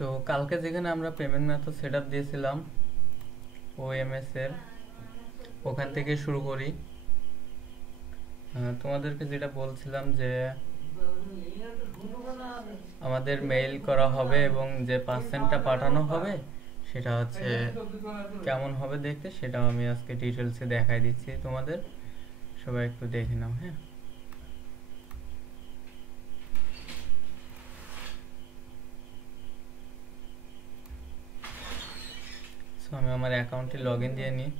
তো কালকে যেখানে আমরা পেমেন্ট মেথড সেটআপ দিয়েছিলাম ওএমএস এর, ওখান থেকে শুরু করি। তোমাদেরকে যেটা বলছিলাম যে আমাদের মেইল করা হবে এবং যে পার্সেন্টটা পাঠানো হবে সেটা হচ্ছে কেমন হবে দেখতে, সেটাও আমি আজকে ডিটেলসে দেখাই দিচ্ছি তোমাদের। সবাই একটু দেখে নাও। হ্যাঁ, সো আমি আমার অ্যাকাউন্টে লগ ইন দিয়ে নিই।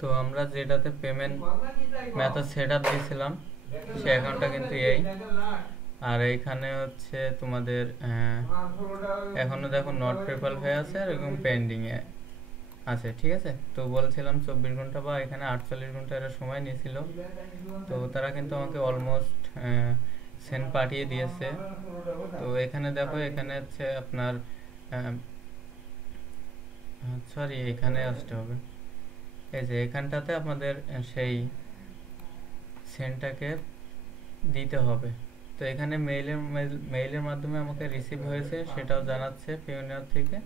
তো আমরা যেটাতে পেমেন্ট মেথড সেটআপ দিয়েছিলাম সেই অ্যাকাউন্টটা কিন্তু এই। আর এইখানে হচ্ছে তোমাদের এখনো দেখো নট পেপাল হয়ে আছে আর এরকম পেন্ডিং এ আছে। ঠিক আছে, তো বলছিলাম 24 ঘন্টা বা এখানে 48 ঘন্টা এরা সময় নিয়েছিল। তো তারা কিন্তু আমাকে অলমোস্ট সেন্ড পাঠিয়ে দিয়েছে। তো এখানে দেখো, এখানে হচ্ছে আপনার সরি, এখানে আসতে হবে। এই যে এখানটাতে আপনাদের সেই সেন্ডটাকে দিতে হবে। তো এখানে মেইলের মাধ্যমে আমাকে রিসিভ হয়েছে সেটাও জানাচ্ছে পিওনিয়ার থেকে,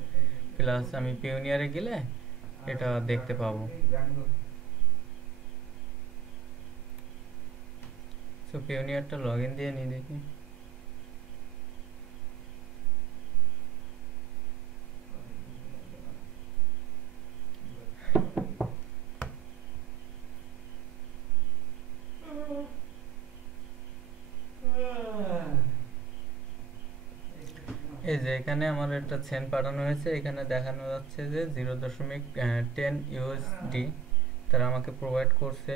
প্লাস আমি পিওনিয়ারে গেলে এটা দেখতে পাবো। সো পিওনিয়ারটা লগ ইন দিয়ে নিই দেখি। এই যে এখানে আমার একটা সেন্ড পাঠানো হয়েছে, এখানে দেখানো যাচ্ছে যে 0.10 ইউএসডি তারা আমাকে প্রোভাইড করছে।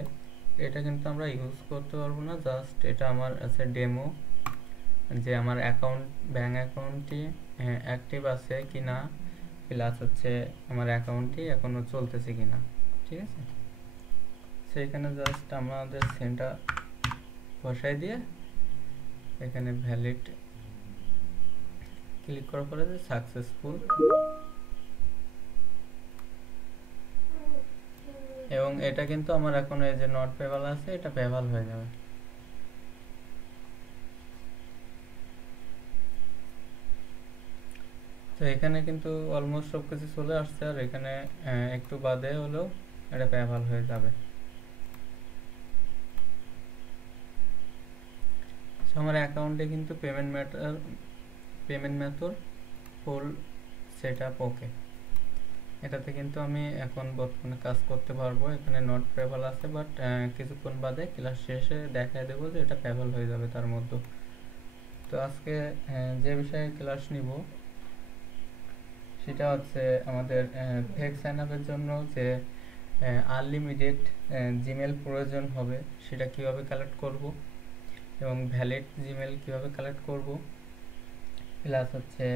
এটা কিন্তু আমরা ইউজ করতে পারবো না, জাস্ট এটা আমার আছে ডেমো, যে আমার অ্যাকাউন্ট ব্যাঙ্ক অ্যাকাউন্টটি অ্যাক্টিভ আছে কি না, প্লাস হচ্ছে আমার অ্যাকাউন্টটি এখনও চলতেছে কি না। ঠিক আছে, সেইখানে জাস্ট আমাদের সেন্টটা বসাই দিয়ে এখানে ভ্যালিড ক্লিক করার পরে যে সাকসেসফুল, এবং এটা কিন্তু আমার এখন এই যে নট পেবল আছে, এটা পেবল হয়ে যাবে। তো এখানে কিন্তু অলমোস্ট সব কিছু চলে আসছে, আর এখানে একটু বাদে হলেও এটা পেবল হয়ে যাবে। আমার অ্যাকাউন্টে কিন্তু payment method full set up okay. এটাতে কিন্তু আমি এখন বর্তমানে কাজ করতে পারবো। এখানে নট পেবল আছে, বাট কিছুক্ষণ বাদে ক্লাস শেষে দেখায় দেবো যে এটা পেবল হয়ে যাবে তার মধ্যে। তো আজকে যে বিষয়ে ক্লাস নিব সেটা হচ্ছে আমাদের ফেক সাইন আপের জন্য যে আনলিমিটেড জিমেল প্রয়োজন হবে সেটা কিভাবে কালেক্ট করব, এবং ভ্যালিড জিমেল কিভাবে কালেক্ট করব, প্লাস হচ্ছে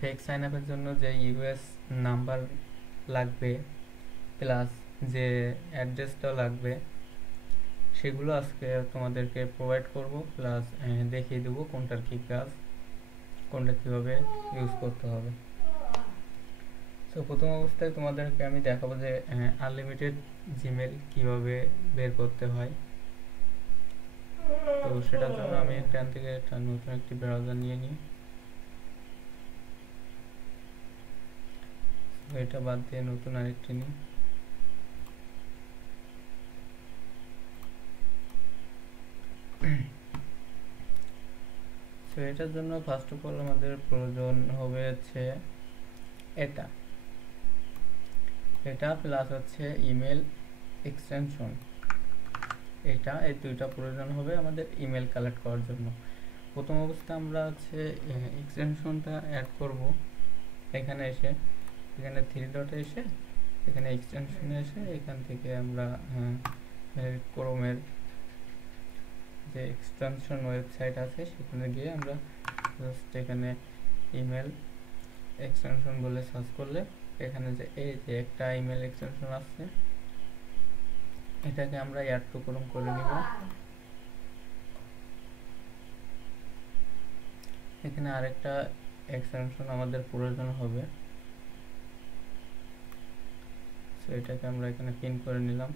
ফেক সাইন আপের জন্য যে ইউএস নাম্বার লাগবে প্লাস যে অ্যাড্রেসটাও লাগবে, সেগুলো আজকে তোমাদেরকে প্রোভাইড করব, প্লাস দেখিয়ে দেবো কোনটার কী কাজ, কোনটা কীভাবে ইউজ করতে হবে। তো প্রথম অবস্থায় তোমাদেরকে আমি দেখাবো যে আনলিমিটেড জিমেল কিভাবে বের করতে হয়। তো সেটার জন্য আমি এখান থেকে একটা নতুন একটি ব্রাউজার নিয়ে নিই। এটা বাদ দিয়ে নতুন আরেকটি নিই। তো এটার জন্য ফার্স্ট অফ অল আমাদের প্রয়োজন হবে হচ্ছে এটা প্লাস হচ্ছে ইমেল এক্সটেনশন। এই দুইটা প্রয়োজন হবে আমাদের ইমেল কালেক্ট করার জন্য। প্রথম অবস্থায় আমরা হচ্ছে এক্সটেনশনটা অ্যাড করব। এখানে থ্রি ডটে এসে এখানে এক্সটেনশনে এসে এখান থেকে আমরা ক্রোমের যে এক্সটেনশন ওয়েবসাইট আছে সেখানে গিয়ে আমরা জাস্ট এখানে ইমেল এক্সটেনশন বলে সার্চ করলে এখানে যে এই যে একটা ইমেল এক্সটেনশন আছে এটাকে আমরা অ্যাড টু ক্রোম করে নিব। এখানে আরেকটা এক্সটেনশন আমাদের প্রয়োজন হবে। সো এটাকে আমরা এখানে পিন করে নিলাম।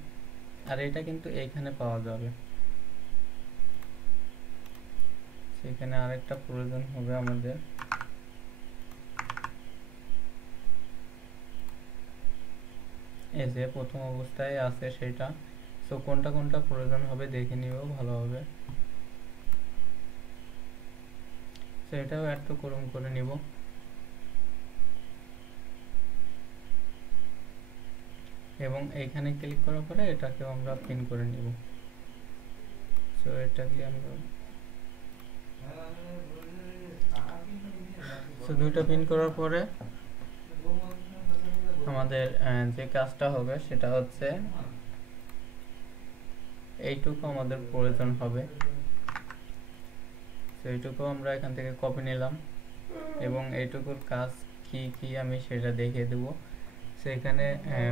আর এটা কিন্তু এইখানে পাওয়া যাবে। সেখানে আরেকটা প্রয়োজন হবে আমাদের, এই যে প্রথম অবস্থায় আছে সেটা। সো কোনটা কোনটা প্রয়োজন হবে দেখে নিব ভালোভাবে। সো এটাও অ্যাড টু ক্রোম করে নিব। এবং এইখানে ক্লিক করার পরে এটাকেও আমরা পিন করে নিব। সো এটাকে আমরা দুইটা পিন করার পরে আমাদের যে কাজটা হবে সেটা হচ্ছে এইটুকু আমাদের প্রয়োজন হবে। তো এইটুকু আমরা এখান থেকে কপি নিলাম এবং এইটুকুর কাজ কি কি আমি সেটা দেখিয়ে দেব। সেখানে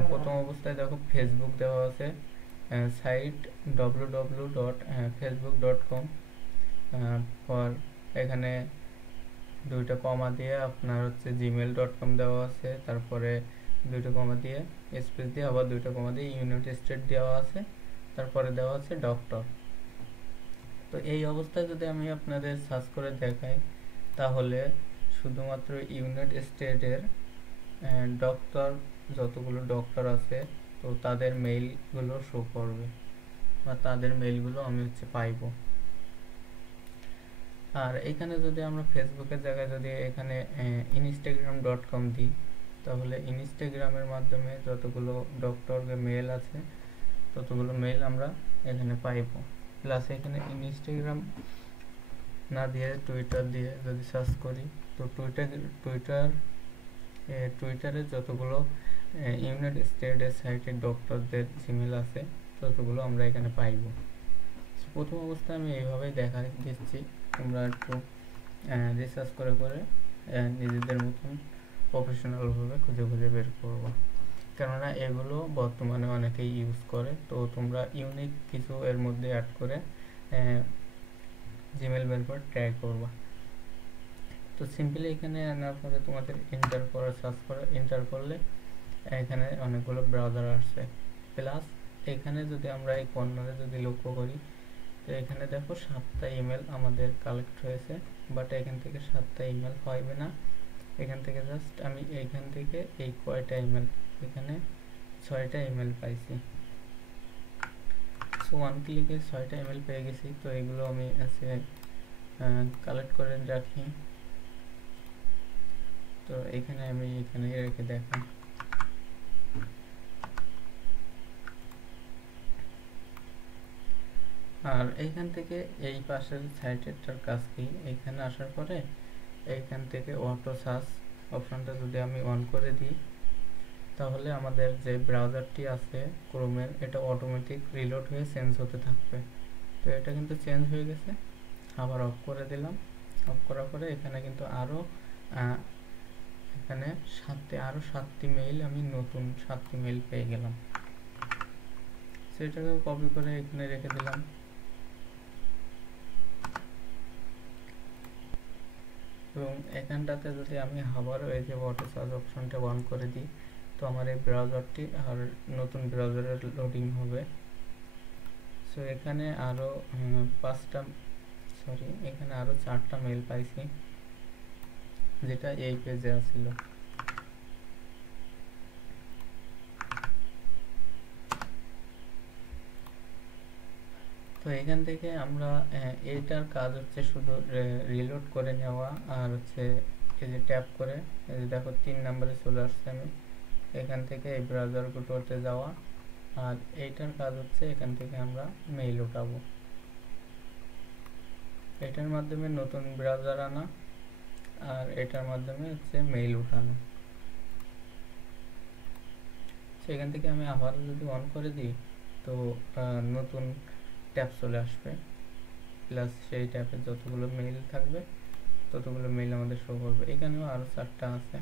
প্রথম অবস্থায় দেখো ফেসবুক দেওয়া আছে, সাইট www.facebook.com ফর, এখানে দুইটা কমা দিয়ে আপনার হচ্ছে gmail.com দেওয়া আছে, তারপরে দুইটা কমা দিয়ে স্পেস দিয়ে আবার দুইটা কমা দিয়ে ইউনাইটেড স্টেট দেওয়া আছে, তারপরে দেওয়া আছে ডক্টর। তো এই অবস্থায় যদি আমি আপনাদের সার্চ করে দেখাই তাহলে শুধুমাত্র ইউনাইটেড স্টেটের ডক্টর, যতগুলো ডক্টর আছে তো তাদের মেইলগুলো শো করবে বা তাদের মেইলগুলো আমি হচ্ছে পাইব। আর এখানে যদি আমরা ফেসবুকের জায়গায় যদি এখানে instagram.com দিই তাহলে ইনস্টাগ্রামের মাধ্যমে যতগুলো ডক্টরের মেইল আছে ততগুলো মেইল আমরা এখানে পাইব। প্লাস এখানে ইনস্টাগ্রাম না দিয়ে টুইটার দিয়ে যদি সার্চ করি তো টুইটারে যতগুলো ইউনাইটেড স্টেটের সাইটের ডক্টরদের জিমেল আছে ততগুলো আমরা এখানে পাইব। প্রথম অবস্থায় আমি এইভাবেই দেখা দিচ্ছি, তোমরা একটু রিসার্চ করে করে নিজেদের মতন প্রফেশনালভাবে খুঁজে খুঁজে বের করবো, কেননা এগুলো বর্তমানে অনেকেই ইউজ করে। তো তোমরা ইউনিক কিছু এর মধ্যে অ্যাড করে জিমেল বের করে ট্রাই করবা। তো সিম্পলি এখানে আনার পরে তোমাদের এন্টার করে সার্চ করে এন্টার করলে এখানে অনেকগুলো ব্রাউজার আসছে। প্লাস এখানে যদি আমরা এই কর্নারে যদি লক্ষ্য করি তো এখানে দেখো 7টা ইমেল আমাদের কালেক্ট হয়েছে, বাট এখান থেকে 7টা ইমেল পাইবে না। এখান থেকে জাস্ট আমি এইখান থেকে এই কয়টা ইমেল, এখানে 6টা ইমেল পাইছি। সো ওয়ান ক্লিকে 6টা ইমেল পেয়ে গেছি। তো এগুলো আমি আছে কালেক্ট করে রাখি। তো এখানে আমি এখানে রেখে দেখাই। আর এইখান থেকে এই পাশের সাইটেরটার কাজ কি, এইখানে আসার পরে এইখান থেকে অটো সার্চ অপশনটা যদি আমি অন করে দিই তাহলে আমাদের যে ব্রাউজারটি আছে ক্রোমের এটা অটোমেটিক রিলোড হয়ে চেঞ্জ হতে থাকবে। তো এটা কিন্তু চেঞ্জ হয়ে গেছে। আবার অফ করে দিলাম। অফ করার পরে এখানে কিন্তু আরও এখানে 7টি মেইল, আমি নতুন 7টি মেইল পেয়ে গেলাম। সেটাকে কপি করে এখানে রেখে দিলাম। এবং এখানটাতে যদি আমি আবারও এই যে অটো সার্চ অপশনটা অন করে দিই তো আমার এই ব্রাউজারটি আর নতুন ব্রাউজারের লোডিং হবে। সো এখানে আরও 4টা মেইল পাইছি যেটা এই পেজে আসছিল। তো এখান থেকে আমরা এটার কাজ হচ্ছে শুধু রিলোড করে নেওয়া আর হচ্ছে এই যে ট্যাপ করে এই যে দেখো 3 নম্বরে চলে আসছে, আমি এখান থেকে এই ব্রাউজারগুলোতে যাওয়া। আর এইটার কাজ হচ্ছে এখান থেকে আমরা মেইল উঠাবো, এটার মাধ্যমে নতুন ব্রাউজার আনা আর এটার মাধ্যমে হচ্ছে মেইল উঠানো। সেখান থেকে আমি আবার যদি অন করে দিই তো নতুন ট্যাব চলে আসবে। প্লাস সেই ট্যাবে যতগুলো মেইল থাকবে ততগুলো মেইল আমাদের শো করবে। এখানেও আরও 4টা আছে,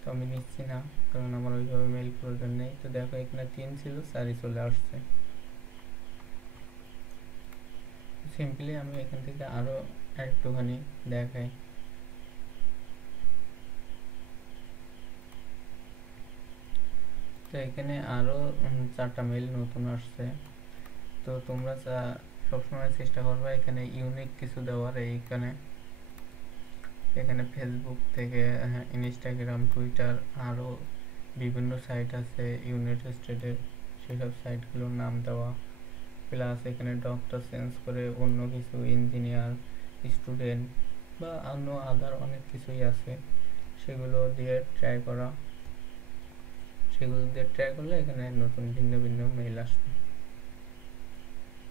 তো আমি নিচ্ছি না কারণ আমার ওইভাবে মেইল প্রয়োজন নেই। তো দেখো এখানে 3 ছিল, 4ই চলে আসছে। সিম্পলি আমি এখান থেকে আরও একটুখানি দেখাই। এখানে আরও 4টা মেইল নতুন আসছে। তো তোমরা সবসময় চেষ্টা করবে এখানে ইউনিক কিছু দেওয়ার। এখানে ফেসবুক থেকে ইনস্টাগ্রাম, টুইটার, আরও বিভিন্ন সাইট আছে ইউনাইটেড স্টেটের, সেসব সাইটগুলোর নাম দেওয়া। প্লাস এখানে ডক্টর চেঞ্জ করে অন্য কিছু ইঞ্জিনিয়ার, স্টুডেন্ট বা অন্য আদার অনেক কিছুই আছে, সেগুলো দিয়ে ট্রাই করা। সেগুলো দিয়ে ট্রাই করলে এখানে নতুন ভিন্ন ভিন্ন মেইল আসবে।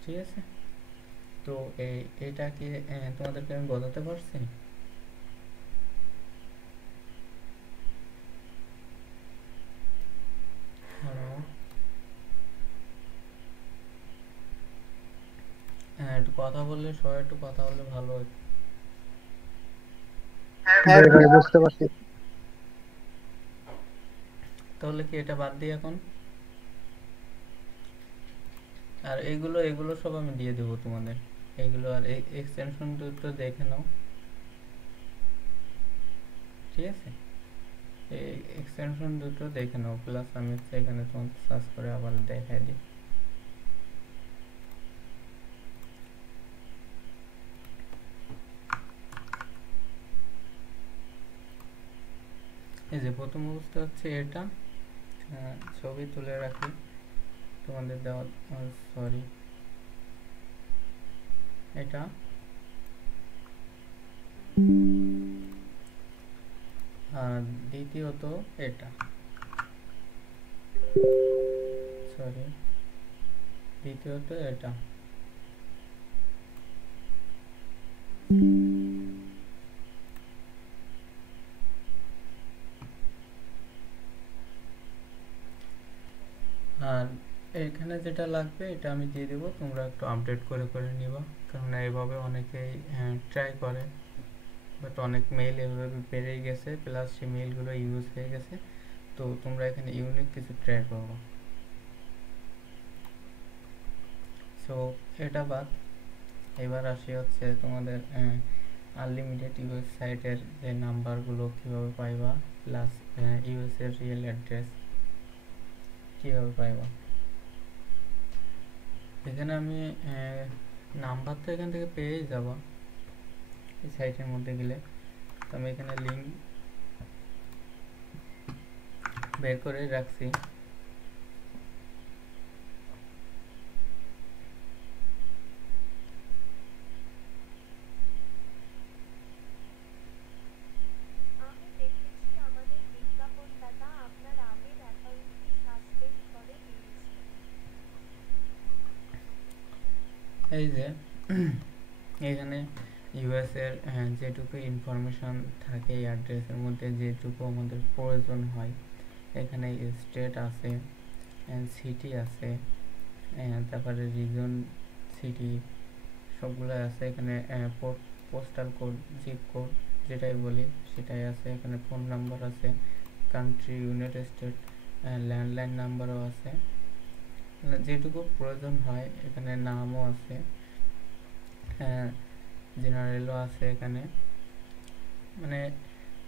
ঠিক আছে, তো এটা কি তোমাদেরকে আমি বোঝাতে পারছি? হ্যাঁ, একটু কথা বললে, সবাই একটু কথা বললে ভালো হতো। হ্যাঁ ভাই, বুঝতে পারছি। তাহলে কি এটা বাদ দিই এখন? আর এইগুলো এগুলো সব আমি দিয়ে দেবো তোমাদের, এইগুলো। আর এক্সটেনশন দুটো দেখে নাও, ঠিক আছে? এই এক্সটেনশন দুটো দেখে নাও, প্লাস আমি এখানে তোমাদের সার্চ করে আবার দেখাই দিই। এই যে প্রথম অবস্থা হচ্ছে এটা, ছবি তুলে রাখি তোমাদের দেওয়া, সরি, এটা। আর দ্বিতীয়ত এটা, সরি, দ্বিতীয়ত এটা। আর এখানে যেটা লাগবে এটা আমি দিয়ে দেবো, তোমরা একটু আপডেট করে করে নিবা, কারণ এইভাবে অনেকেই ট্রাই করে, বাট অনেক মেইল এভাবে বেড়ে গেছে, প্লাস সেই মেইলগুলো ইউজ হয়ে গেছে। তো তোমরা এখানে ইউনিক কিছু ট্রাই করবো। সো এটা বাদ, এবার আসি হচ্ছে তোমাদের আনলিমিটেড ইউএস সাইটের যে নাম্বারগুলো কীভাবে পাইবা, প্লাস ইউএস এর রিয়েল অ্যাড্রেস কীভাবে পাইবা। এখানে আমি নাম্বার তো এখান থেকে পেয়েই যাবা এই সাইটের মধ্যে গেলে। তো আমি এখানে লিঙ্ক বের করে রাখছি। আমি দেখেছি আমাদের বিজ্ঞাপনদাতা আপনার আগের অ্যাকাউন্টটি সাসপেন্ড করে দিয়েছে। এই যে এখানে ইউএস এর যেটুকু ইনফরমেশন থাকে এই অ্যাড্রেসের মধ্যে, যেটুকু আমাদের প্রয়োজন হয়, এখানে স্টেট আছে, সিটি আছে, তারপরে রিজন, সিটি সবগুলো আছে এখানে। পোস্টাল কোড, জিপ কোড যেটাই বলি সেটাই আছে এখানে। ফোন নাম্বার আছে, কান্ট্রি ইউনাইটেড স্টেট, ল্যান্ডলাইন নাম্বারও আছে, যেটুকু প্রয়োজন হয়। এখানে নামও আছে, জেনারেলও আছে এখানে, মানে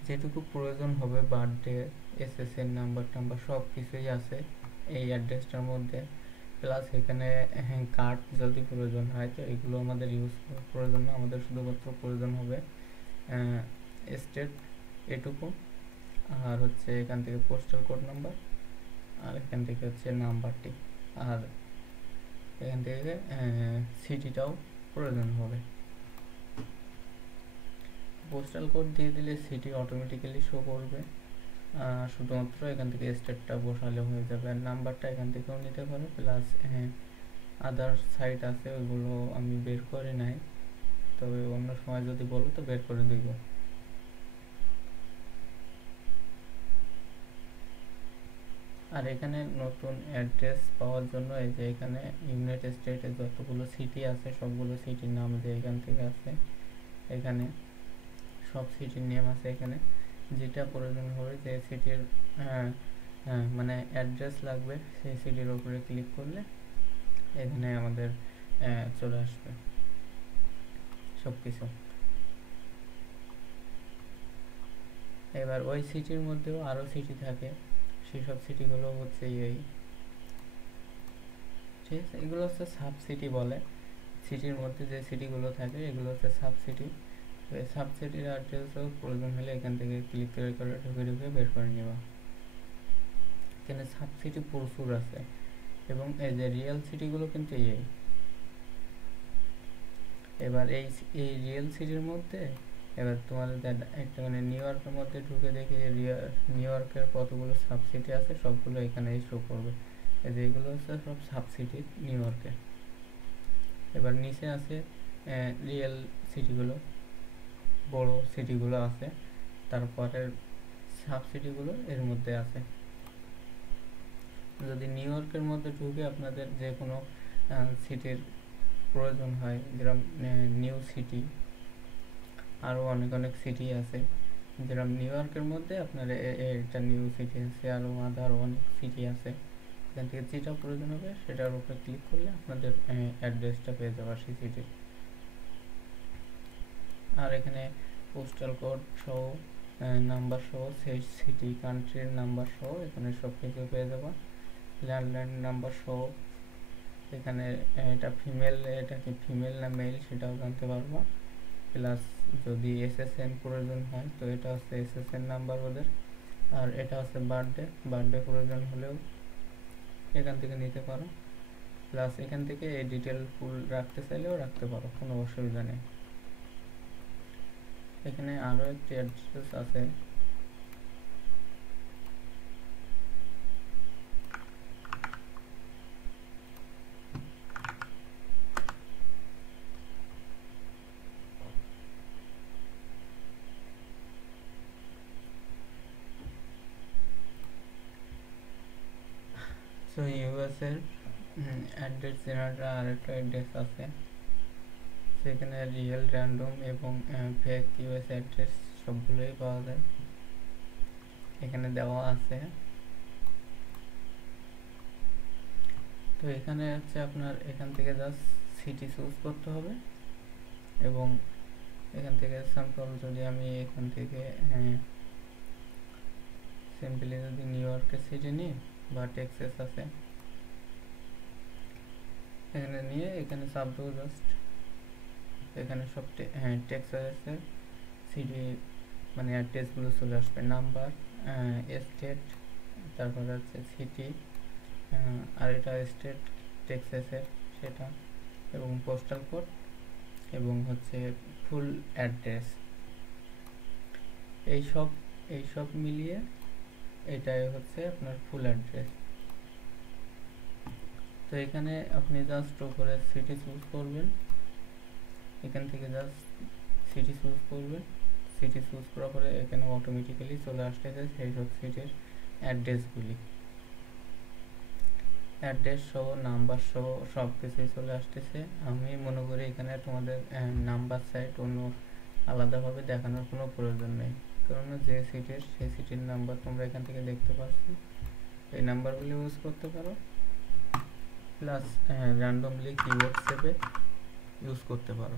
যেটুকু প্রয়োজন হবে, বার্থডে, এসএসএন নাম্বার টাম্বার সব কিছুই আছে এই অ্যাড্রেসটার মধ্যে। প্লাস এখানে কার্ড যদি প্রয়োজন হয়, তো এগুলো আমাদের ইউজ প্রয়োজন না, আমাদের শুধুমাত্র প্রয়োজন হবে স্টেট এটুকু, আর হচ্ছে এখান থেকে পোস্টাল কোড নাম্বার, আর এখান থেকে হচ্ছে নাম্বারটি, আর এখান থেকে সিটিটাও প্রয়োজন হবে। পোস্টাল কোড দিয়ে দিলে সিটি অটোমেটিক্যালি শো করবে, শুধুমাত্র এখান থেকে স্টেটটা বসালে হয়ে যাবে। আর নাম্বারটা এখান থেকেও নিতে পারো, প্লাস আদার সাইট আছে ওইগুলো আমি বের করে নাই, তবে অন্য সময় যদি বলো তো বের করে দিব। আর এখানে নতুন অ্যাড্রেস পাওয়ার জন্য এই যে এখানে ইউনাইটেড স্টেটে যতগুলো সিটি আছে সবগুলো সিটির নাম যে এখান থেকে আছে, এখানে সব সিটির নেম আছে এখানে। যেটা প্রয়োজন হবে, যে সিটির মানে অ্যাড্রেস লাগবে, সেই সিটির উপরে ক্লিক করলে এখানে আমাদের চলে আসবে সব কিছু। এবার ওই সিটির মধ্যেও আরও সিটি থাকে, সেই সব সিটিগুলো হচ্ছে এই, ঠিক আছে। এগুলো হচ্ছে সাব সিটি বলে, সিটির মধ্যে যে সিটিগুলো থাকে এগুলো হচ্ছে সাব সিটি। তো এই সাব সিটির অ্যাড্রেসও প্রয়োজন হলে এখান থেকে ক্লিক করে করে ঢুকে ঢুকে বের করে নেওয়া। এখানে সাব সিটি প্রচুর আছে, এবং এই যে রিয়েল সিটিগুলো কিন্তু এই। এবার এই রিয়েল সিটির মধ্যে এবার তোমাদের একটা মানে নিউ ইয়র্কের মধ্যে ঢুকে দেখি নিউ ইয়র্কের কতগুলো সাব সিটি আছে, সবগুলো এখানে শো করবে। এই যে এগুলো হচ্ছে সব সাব সিটি নিউ ইয়র্কের। এবার নিচে আছে রিয়েল সিটিগুলো, বড় সিটিগুলো আছে, তারপরে সাব সিটিগুলো এর মধ্যে আছে। যদি নিউ ইয়র্কের মধ্যে ঢুকে আপনাদের যে কোনো সিটির প্রয়োজন হয়, যেরকম নিউ সিটি, আরও অনেক অনেক সিটি আছে, যেরকম নিউ ইয়র্কের মধ্যে আপনার এটা নিউ সিটি আছে, আরও আদার অনেক সিটি আছে। এখান থেকে যেটা প্রয়োজন হবে সেটার উপরে ক্লিক করলে আপনাদের অ্যাড্রেসটা পেয়ে যাবে সেই সিটির। আর এখানে পোস্টাল কোড সহ, নাম্বার সহ, সেই সিটি কান্ট্রির নাম্বার সহ এখানে সব কিছু পেয়ে যাবা। ল্যান্ডলাইন নাম্বার সহ এখানে এটা ফিমেল, এটা কি ফিমেল না মেল সেটাও জানতে পারবা। প্লাস যদি এসএসএন প্রয়োজন হয় তো এটা হচ্ছে এসএসএন নাম্বার ওদের। আর এটা হচ্ছে বার্থডে প্রয়োজন হলেও এখান থেকে নিতে পারো। প্লাস এখান থেকে এই ডিটেল ফুল রাখতে চাইলেও রাখতে পারো, কোনো অসুবিধা নেই। এখানে আরও একটি অ্যাড্রেস আছে, সো ইউএস এর অ্যাড্রেস জেনারেটর আরেকটা অ্যাড্রেস আছে, সেখানে রিয়েল, র্যান্ডম এবং ফেক ইউএস অ্যাড্রেস সবগুলোই পাওয়া যায়, এখানে দেওয়া আছে। তো এখানে হচ্ছে আপনার এখান থেকে জাস্ট সিটি চুজ করতে হবে, এবং এখান থেকে স্যাম্পল যদি আমি এখান থেকে সিম্পলি যদি নিউ ইয়র্কের সিটি নিই বা টেক্সাস আছে, এখানে নিয়ে এখানে চাপ দেবো জাস্ট, এখানে সব টেক্সাসের সিটি মানে অ্যাড্রেসগুলো চলে আসবে, নাম্বার, স্টেট, তারপরে হচ্ছে সিটি, আর এটা স্টেট টেক্সাসের সেটা, এবং পোস্টাল কোড, এবং হচ্ছে ফুল অ্যাড্রেস, এইসব মিলিয়ে এটাই হচ্ছে আপনার ফুল অ্যাড্রেস। তো এখানে আপনি জাস্ট উপরে সিটি চুজ করবেন, এখান থেকে জাস্ট সিটি চুজ করবেন, সিটি চুজ করার পরে এখানে অটোমেটিক্যালি চলে আসতেছে সেই সব সিটির অ্যাড্রেসগুলি, অ্যাড্রেস সহ নাম্বার সহ সব কিছুই চলে আসতেছে। আমি মনে করি এখানে তোমাদের নাম্বার সাইট অন্য আলাদাভাবে দেখানোর কোনো প্রয়োজন নেই, কারণ যে সিটির সেই সিটির নাম্বার তোমরা এখান থেকে দেখতে পাচ্ছ, এই নাম্বারগুলি ইউজ করতে পারো। প্লাস র্যান্ডমলি কিওয়ার্ড হিসেবে ইউজ করতে পারো,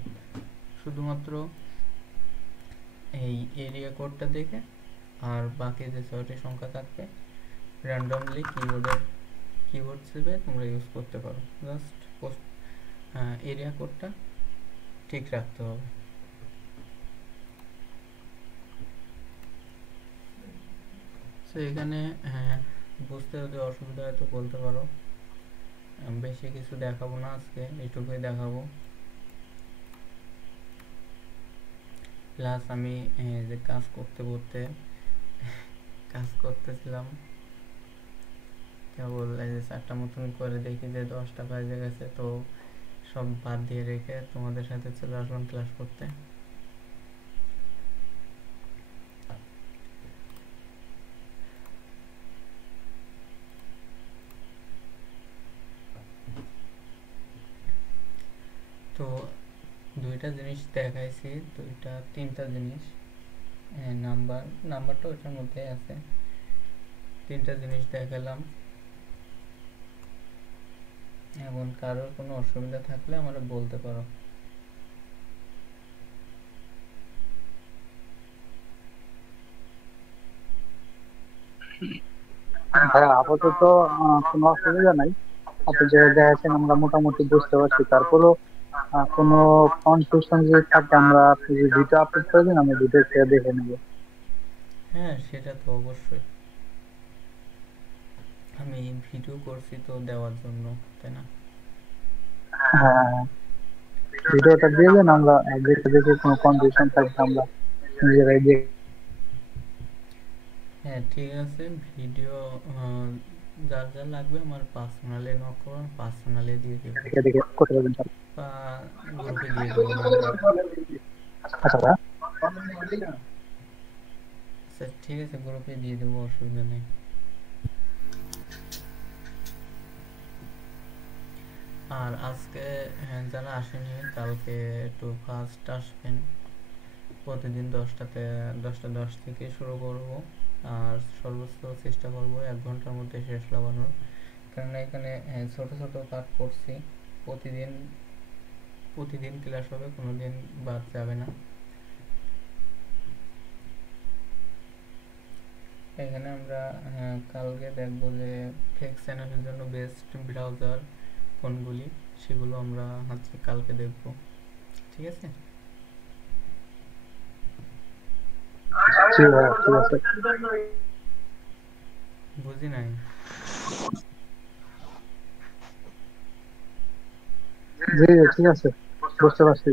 শুধুমাত্র এই এরিয়া কোডটা দেখে, আর বাকি যে 6টি সংখ্যা থাকবে র্যান্ডমলি কিওয়ার্ড হিসেবে তোমরা ইউজ করতে পারো। জাস্ট এরিয়া কোডটা ঠিক রাখতে হবে। তো এখানে বুঝতে যদি অসুবিধা হয় তো বলতে পারো, বেশি কিছু দেখাবো না আজকে, এইটুকুই দেখাবো। প্লাস আমি যে কাজ করতেছিলাম কেবল এই যে 4টা মতন করে দেখি যে 10টা বাজে গেছে, তো সব বাদ দিয়ে রেখে তোমাদের সাথে চলে আসলাম ক্লাস করতে। তো 2টা জিনিস দেখাইছি, 3টা জিনিস, নাম্বারটা ওটার মধ্যে আছে, 3টা জিনিস দেখালাম। এখন কারোর কোনো অসুবিধা থাকলে আমরা বলতে পারো। ভাইয়া আপাতত কোনো অসুবিধা নাই। আপনি যে দেখেছেন আমরা মোটামুটি বুঝতে পারছি, তারপরও কোনো কনফিউশন যদি থাকে আমরা, আপনি যে ভিডিও আপলোড করে দিন আমি ভিডিও দেখে নেবো। হ্যাঁ, সেটা তো অবশ্যই। আমি ভিডিও করছি তো দেওয়ার জন্য, তাই না? হ্যাঁ, ভিডিওটা দিয়ে দেন, আমরা দেখে দেখে কোনো কনফিউশন থাকবে আমরা নিজেরাই হ্যাঁ, ঠিক আছে। ভিডিও যার যা লাগবে আমার পার্সোনালি নক করুন, পার্সোনালি দিয়ে দেবো দেখে দেখে করতে পারবেন স্যার। বা গ্রুপে দিয়ে দেবো নাম্বার। আচ্ছা ভাইয়া। আচ্ছা, ঠিক আছে, গ্রুপে দিয়ে দেবো, অসুবিধা নেই। আর আজকে যারা আসেনি কালকে একটু ফাস্ট আসবেন। প্রতিদিন 10টা 10 থেকে শুরু করব। আর সর্বোচ্চ চেষ্টা করব 1 ঘন্টার মধ্যে শেষ লাগানোর। কারণ এখানে ছোট ছোট কাজ করছি। প্রতিদিন প্রতিদিন ক্লাস হবে, কোনো দিন বাদ যাবে না। এখানে আমরা কালকে দেখব যে ফেক চ্যানেলের জন্য বেস্ট ব্রাউজার কোনগুলি, সেগুলো আমরা হচ্ছে কালকে দেখব। ঠিক আছে? জি ভাইয়া, ঠিক আছে। বুঝি নাই। জি জি, ঠিক আছে, বুঝতে পারছি।